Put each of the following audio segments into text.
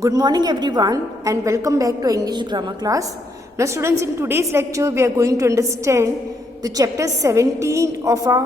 Good morning everyone and welcome back to English grammar class. Now students, in today's lecture we are going to understand the chapter 17 of our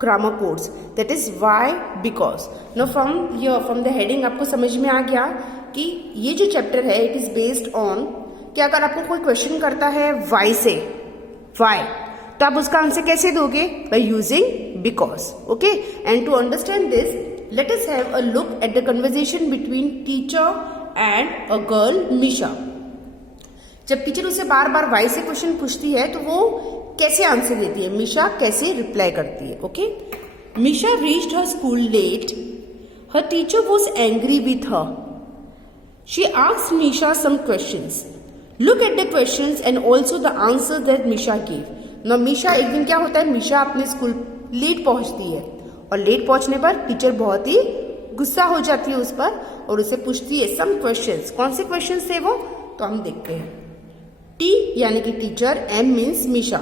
grammar course, that is why, because. Now from here, from the heading आपको समझ में आ गया कि ये जो chapter है it is based on कि अगर आपको कोई क्वेश्चन करता है why से, why, तो आप उसका आंसर कैसे दोगे? By using because. Okay, and to understand this, let us have a look at the conversation between teacher and a girl Misha. जब टीचर उसे बार बार वाई से क्वेश्चन पूछती है तो वो कैसे आंसर देती है, मिशा कैसे रिप्लाई करती है. Okay, Misha reached her school late. Her teacher was angry with her. She asked Misha some questions. Look at the questions and also the answer that Misha give. ना मिशा, एक दिन क्या होता है, मिशा अपने स्कूल लेट पहुंचती है और लेट पहुंचने पर टीचर बहुत ही गुस्सा हो जाती है उस पर और उसे पूछती है सम क्वेश्चंस. कौन से क्वेश्चंस थे वो, तो हम देखते हैं. टी यानी कि teacher, M means Misha.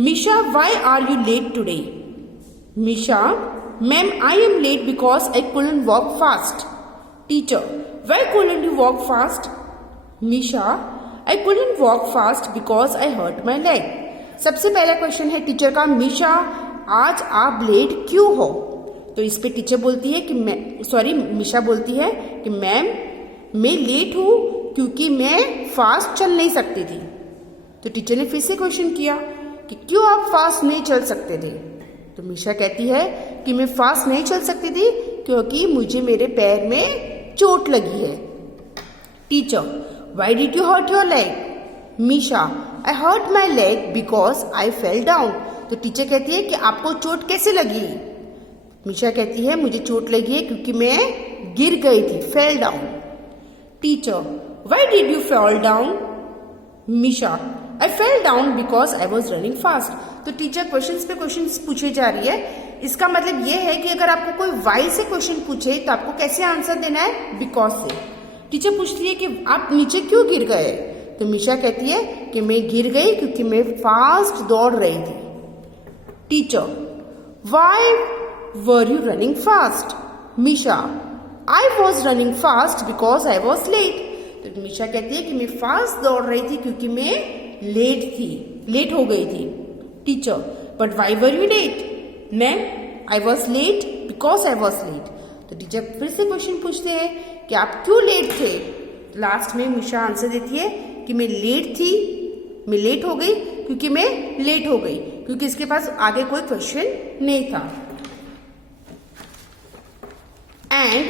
Misha, why are you late today? Misha, ma'am I am late because I couldn't walk fast. Teacher, why couldn't you walk fast? Misha, I couldn't walk fast because I hurt my leg. सबसे पहला question है teacher का, मिशा आज आप late क्यों हो? तो इस पे टीचर बोलती है कि मिशा बोलती है कि मैम मैं लेट हूं क्योंकि मैं फास्ट चल नहीं सकती थी. तो टीचर ने फिर से क्वेश्चन किया कि क्यों आप फास्ट नहीं चल सकते थे? तो मिशा कहती है कि मैं फास्ट नहीं चल सकती थी क्योंकि मुझे मेरे पैर में चोट लगी है. Teacher, why did you hurt your leg? Misha, I hurt my leg because I fell down. तो टीचर कहती है कि आपको चोट कैसे लगी? मिशा कहती है मुझे चोट लगी है क्योंकि मैं गिर गई थी, fell down. Teacher, why did you fell down? Misha, I fell down because I was running fast. तो टीचर क्वेश्चंस पे क्वेश्चंस पूछे जा रही है. इसका मतलब ये है कि अगर आपको कोई वाई से क्वेश्चन पूछे तो आपको कैसे आंसर देना है? बिकॉज से. टीचर पूछती है कि आप नीचे क्यों गिर गए? तो मिशा कहती है कि मैं गिर गई क्योंकि मैं फास्ट दौड़ रही थी. Teacher, why were you running fast? Misha, I was running fast because I was late. तो मिशा कहती है कि मैं फास्ट दौड़ रही थी क्योंकि मैं लेट हो गई थी. Teacher, but why were you late? Ma'am I was late because I was late. तो टीचर फिर से क्वेश्चन पूछते हैं कि आप क्यों लेट थे? लास्ट में मिशा आंसर देती है कि मैं लेट हो गई क्योंकि मैं लेट हो गई, क्योंकि इसके पास आगे कोई क्वेश्चन नहीं था. And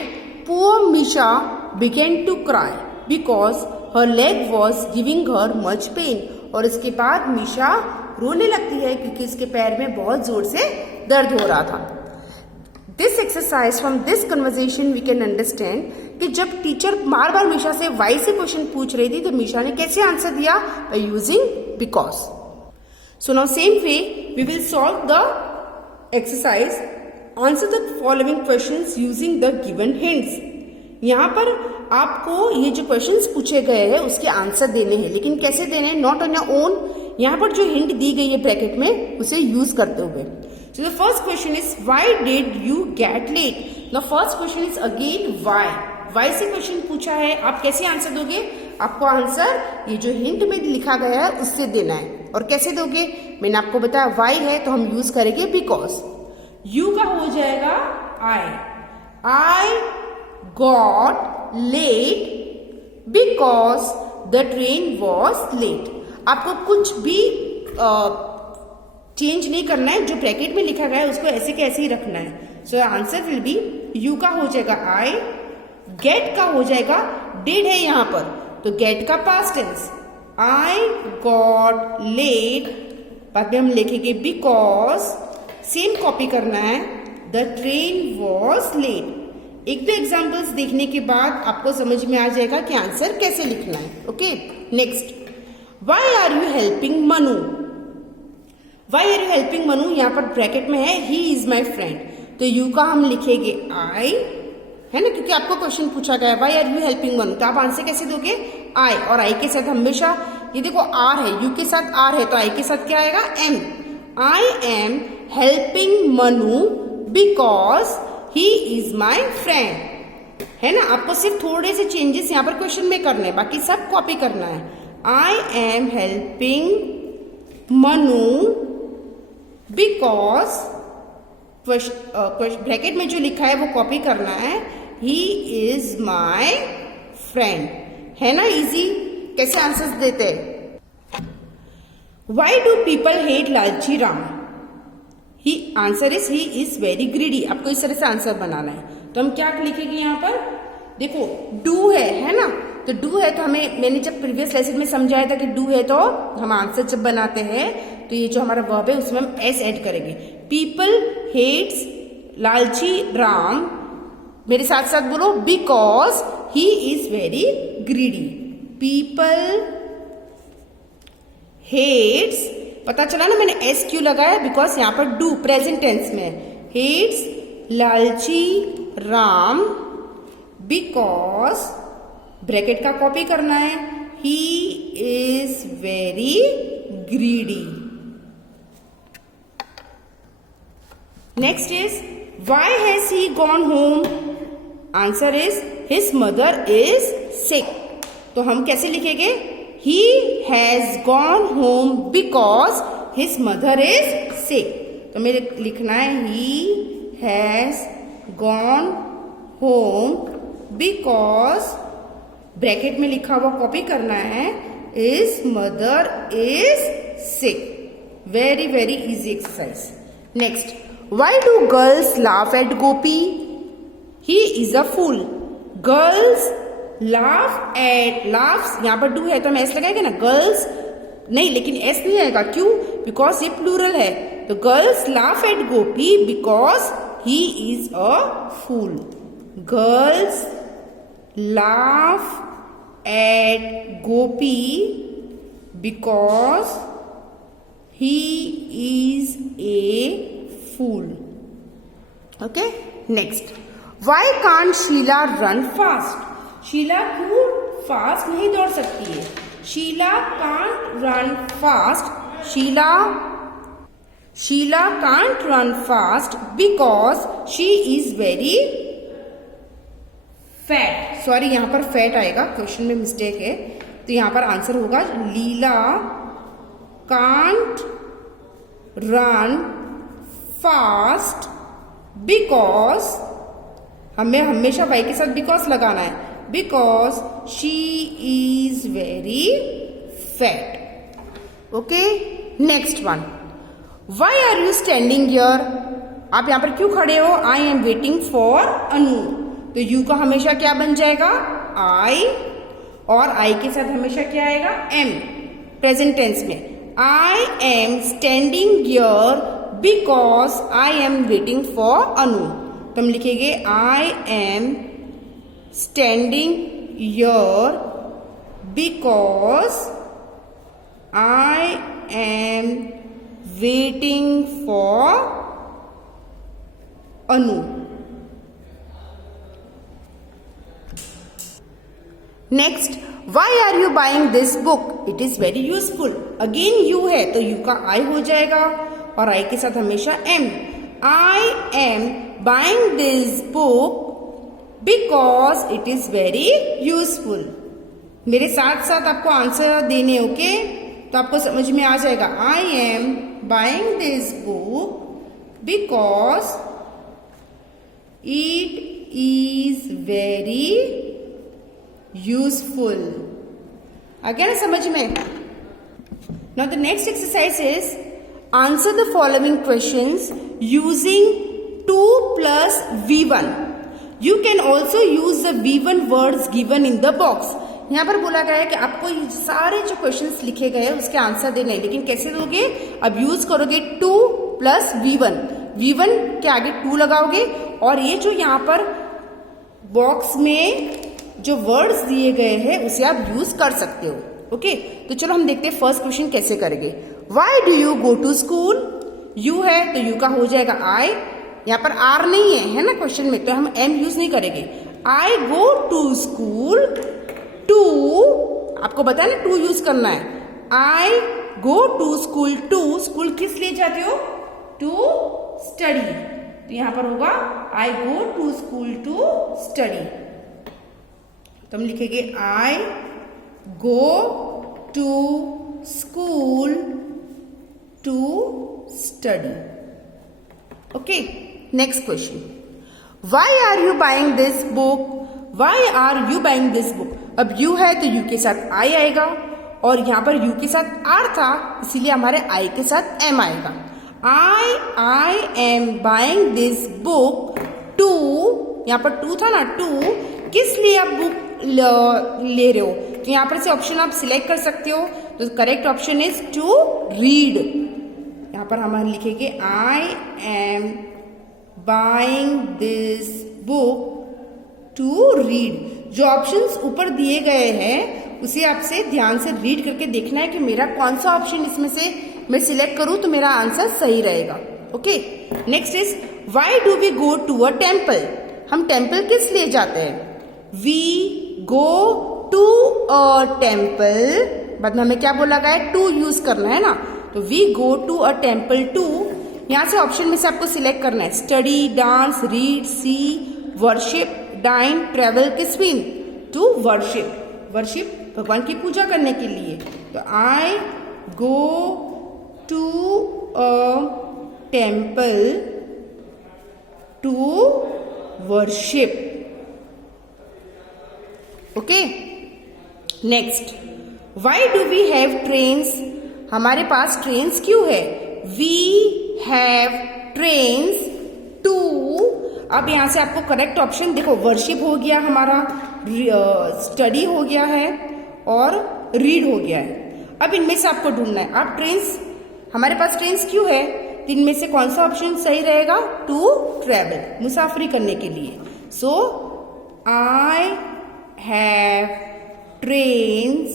poor Misha began to cry because her leg was giving her much pain. और इसके बाद मिशा रोने लगती है क्योंकि इसके पैर में बहुत जोर से दर्द हो रहा था. This exercise, from this conversation we can understand कि जब टीचर बार बार मिशा से वाई से क्वेश्चन पूछ रही थी तो मिशा ने कैसे आंसर दिया? By using because. So now same way we will solve the exercise. Answer the following questions using the given hints. यहाँ पर आपको ये जो क्वेश्चंस पूछे गए हैं उसके आंसर देने हैं, लेकिन कैसे देने हैं? Not on your own. यहाँ पर जो हिंट दी गई है ब्रैकेट में उसे यूज करते हुए. So the first question is why did you get late? The first question is again why. Why से क्वेश्चन पूछा है, आप कैसे आंसर दोगे? आपको आंसर ये जो हिंट में लिखा गया है उससे देना है. और कैसे दोगे? मैंने आपको बताया वाई है तो हम यूज करेंगे बिकॉज. यू का हो जाएगा I got late because the train was late. आपको कुछ भी चेंज नहीं करना है, जो ब्रैकेट में लिखा गया है उसको ऐसे के ऐसे ही रखना है. So answer will be, you का हो जाएगा आई, गेट का हो जाएगा डिड है यहाँ पर तो गेट का past tense I got late. बाद में हम लिखेंगे बिकॉज, सेम कॉपी करना है, द ट्रेन वॉज लेट. एक दो एग्जाम्पल्स देखने के बाद आपको समझ में आ जाएगा कि आंसर कैसे लिखना है. Okay, next, why are you helping Manu? Why are you helping Manu यहाँ पर ब्रैकेट में है ही इज माई फ्रेंड. तो यू का हम लिखेंगे आई, है ना, क्योंकि आपको क्वेश्चन पूछा गया है why are you helping Manu. तो आप आंसर कैसे दोगे? आई, और आई के साथ हमेशा ये देखो आर है, यू के साथ आर है तो आई के साथ क्या आएगा? Am. I am helping Manu because he is my friend. है ना। आपको सिर्फ थोड़े से चेंजेस यहाँ पर क्वेश्चन में करने हैं, बाकी सब कॉपी करना है। आई am helping Manu because bracket में जो लिखा है वो कॉपी करना है, ही इज माई फ्रेंड, है ना। इजी। कैसे आंसर्स देते हैं। वाई डू पीपल हेट लालची Ram? He answer is he is very greedy. आपको इस तरह से आंसर बनाना है। तो हम क्या लिखेंगे यहाँ पर, देखो डू है ना। तो डू है तो हमें, मैंने जब प्रीवियस लेसन में समझाया था कि डू है तो हम आंसर जब बनाते हैं तो ये जो हमारा वर्ब है उसमें हम एस ऐड करेंगे। पीपल हेट्स लालची राम, मेरे साथ साथ बोलो, because he is very greedy. People hates, पता चला ना मैंने एस क्यों लगाया, बिकॉज यहाँ पर डू प्रेजेंट टेंस में, हेट्स लालची राम बिकॉज ब्रैकेट का कॉपी करना है, he is very greedy. Next is why has he gone home? Answer is his mother is sick. तो हम कैसे लिखेंगे, he has gone home because his mother is sick. तो मेरे लिखना है he has gone home because bracket में लिखा हुआ कॉपी करना है, his mother is sick. Very very easy exercise. Next, why do girls laugh at Gopi? He is a fool. Girls laugh at, laughs यहाँ पर डू है तो हम एस लगाएंगे ना, गर्ल्स नहीं, लेकिन एस नहीं आएगा, क्यों, बिकॉज ये प्लूरल है। तो girls laugh at Gopi because he is a fool. Girls laugh at Gopi because he is a fool. Okay, next, why can't Sheela run fast? Sheela क्यों फास्ट नहीं दौड़ सकती है? Sheela can't run fast, Sheela can't run fast because she is very fat. Sorry, यहां पर fat आएगा, question में mistake है। तो यहां पर आंसर होगा Leela can't run fast because, हमें हमेशा वाई के साथ बिकॉज लगाना है, because she is very fat. Okay, next one, why are you standing here? आप यहां पर क्यों खड़े हो? I am waiting for Anu. तो यू का हमेशा क्या बन जाएगा, आई, और आई के साथ हमेशा क्या आएगा, एम, प्रेजेंट टेंस में। I am standing here because I am waiting for Anu. तो हम लिखेंगे I am standing here because I am waiting for Anu. Next, why are you buying this book? It is very useful. Again you है तो you का आई हो जाएगा और आई के साथ हमेशा am. I am buying this book because it is very useful. मेरे साथ साथ आपको आंसर देने, ओके, तो आपको समझ में आ जाएगा। I am buying this book because it is very useful. आ गया ना समझ में? Now the next exercise is answer the following questions using 2 plus V1। You can also use the V1 words given in the box. यहाँ पर बोला गया है कि आपको ये सारे जो क्वेश्चंस लिखे गए हैं उसके आंसर देने हैं, लेकिन कैसे दोगे? अब यूज करोगे 2 plus V1। V1 के आगे 2 लगाओगे और ये जो यहाँ पर बॉक्स में जो वर्ड्स दिए गए हैं उसे आप यूज कर सकते हो। ओके, तो चलो हम देखते हैं फर्स्ट क्वेश्चन कैसे करेंगे। Why do you go to school? You है तो यू का हो जाएगा आई, यहाँ पर आर नहीं है ना क्वेश्चन में, तो हम एम यूज नहीं करेंगे। I go to school to, आपको बताया ना 2 यूज करना है। I go to school to, school किस लिए जाते हो? To study. तो यहां पर होगा I go to school to study. तो हम लिखेंगे I go to school to study. Okay, next question, why are you buying this book, why are you buying this book. अब यू है तो यू के साथ आई आएगा, और यहां पर यू के साथ आर था इसीलिए हमारे आई के साथ एम आएगा। I am buying this book to, यहां पर टू था ना, टू किस लिए आप बुक ले रहे हो, तो यहां पर से ऑप्शन आप सिलेक्ट कर सकते हो। तो correct option is to read. यहां पर हम लिखेंगे I am buying this book to read. जो ऑप्शंस ऊपर दिए गए हैं उसे आपसे ध्यान से रीड करके देखना है कि मेरा कौन सा ऑप्शन इसमें से मैं सिलेक्ट करूं तो मेरा आंसर सही रहेगा। Okay, next is why do we go to a temple. हम टेम्पल किस लिए जाते हैं, we go to a temple, बाद में हमें क्या बोला गया है, टू यूज करना है ना, तो we go to a temple to. यहां से ऑप्शन में से आपको सिलेक्ट करना है study, dance, read, see, worship, dine, travel के स्विम। टू वर्शिप, वर्शिप भगवान की पूजा करने के लिए, तो I go to a temple to worship. Okay, next, why do we have trains. हमारे पास ट्रेन्स क्यों है, वी हैव ट्रेन्स टू। अब यहां से आपको करेक्ट ऑप्शन देखो, वर्शिप हो गया हमारा, स्टडी हो गया है और रीड हो गया है। अब इनमें से आपको ढूंढना है, आप ट्रेन्स, हमारे पास ट्रेन्स क्यों है, तो इनमें से कौन सा ऑप्शन सही रहेगा, टू ट्रेवल, मुसाफरी करने के लिए। So I have trains,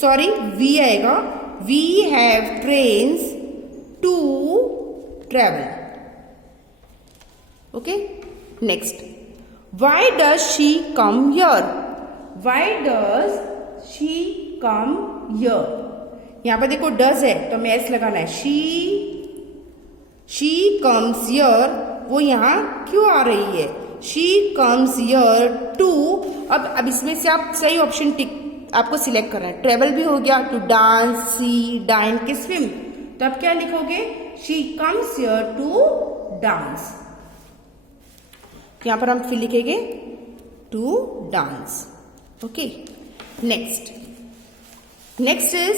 sorry we आएगा, we have trains to travel. Okay, next, why does she come here, why does she come here. यहां पर देखो डज है तो हमें एस लगाना है, शी कम्स हियर, वो यहां क्यों आ रही है, शी कम्स हियर टू। अब इसमें से आप सही ऑप्शन टिक आपको सिलेक्ट करना है, ट्रेवल भी हो गया, टू डांस, सी, डाइन के स्विम, तो आप क्या लिखोगे, she comes here to dance. यहां पर हम फिर लिखेंगे to dance. Okay, next, next is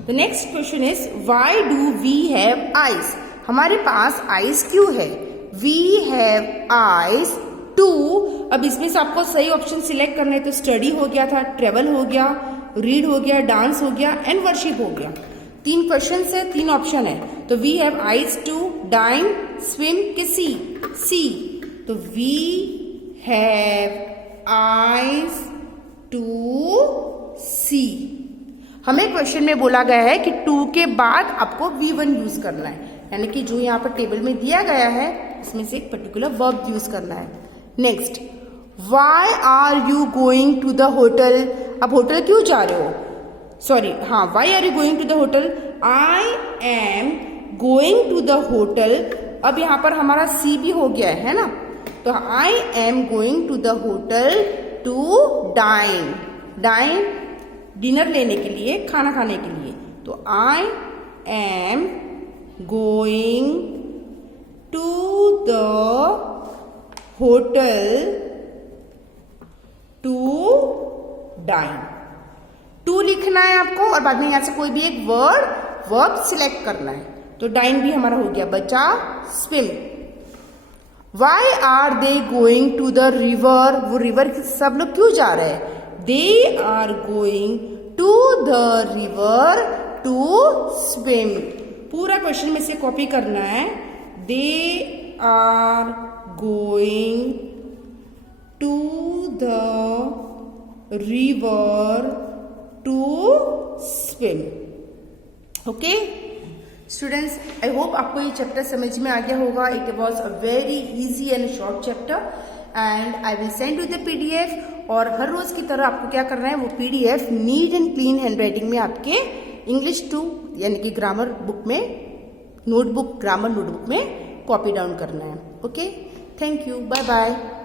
the next question is why do we have eyes. हमारे पास आईज क्यों है, वी हैव आईज टू। अब इसमें से आपको सही ऑप्शन सिलेक्ट करना है, तो स्टडी हो गया था, ट्रेवल हो गया, रीड हो गया, डांस हो गया एंड वर्शिप हो गया। तीन क्वेश्चन है, तीन ऑप्शन है, तो we have eyes to, dine, swim के सी, सी, तो we have eyes to see. हमें क्वेश्चन में बोला गया है कि टू के बाद आपको V1 यूज करना है, यानी कि जो यहाँ पर टेबल में दिया गया है उसमें से एक पर्टिकुलर वर्ब यूज करना है। Next, why are you going to the hotel. अब होटल क्यों जा रहे हो, सॉरी हाँ, why are you going to the hotel, I am going to the hotel. अब यहाँ पर हमारा सी भी हो गया है ना, तो I am going to the hotel to dine, dine dinner लेने के लिए, खाना खाने के लिए, तो I am going to the hotel to dine. To लिखना है आपको और बाद में यहां से कोई भी एक वर्ब सिलेक्ट करना है, तो डाइन भी हमारा हो गया, बचा swim. Why are they going to the river. वो रिवर सब लोग क्यों जा रहे हैं, they are going to the river to swim. पूरा क्वेश्चन में से कॉपी करना है, they are going to the river to swim. Okay students, I hope आपको ये चैप्टर समझ में आ गया होगा। It was a very easy and short chapter and I will send you the PDF। और हर रोज की तरह आपको क्या करना है, वो PDF neat and clean handwriting में आपके इंग्लिश 2 यानी कि ग्रामर बुक में, नोटबुक, ग्रामर नोटबुक में कॉपी डाउन करना है। Okay, Thank you. Bye bye.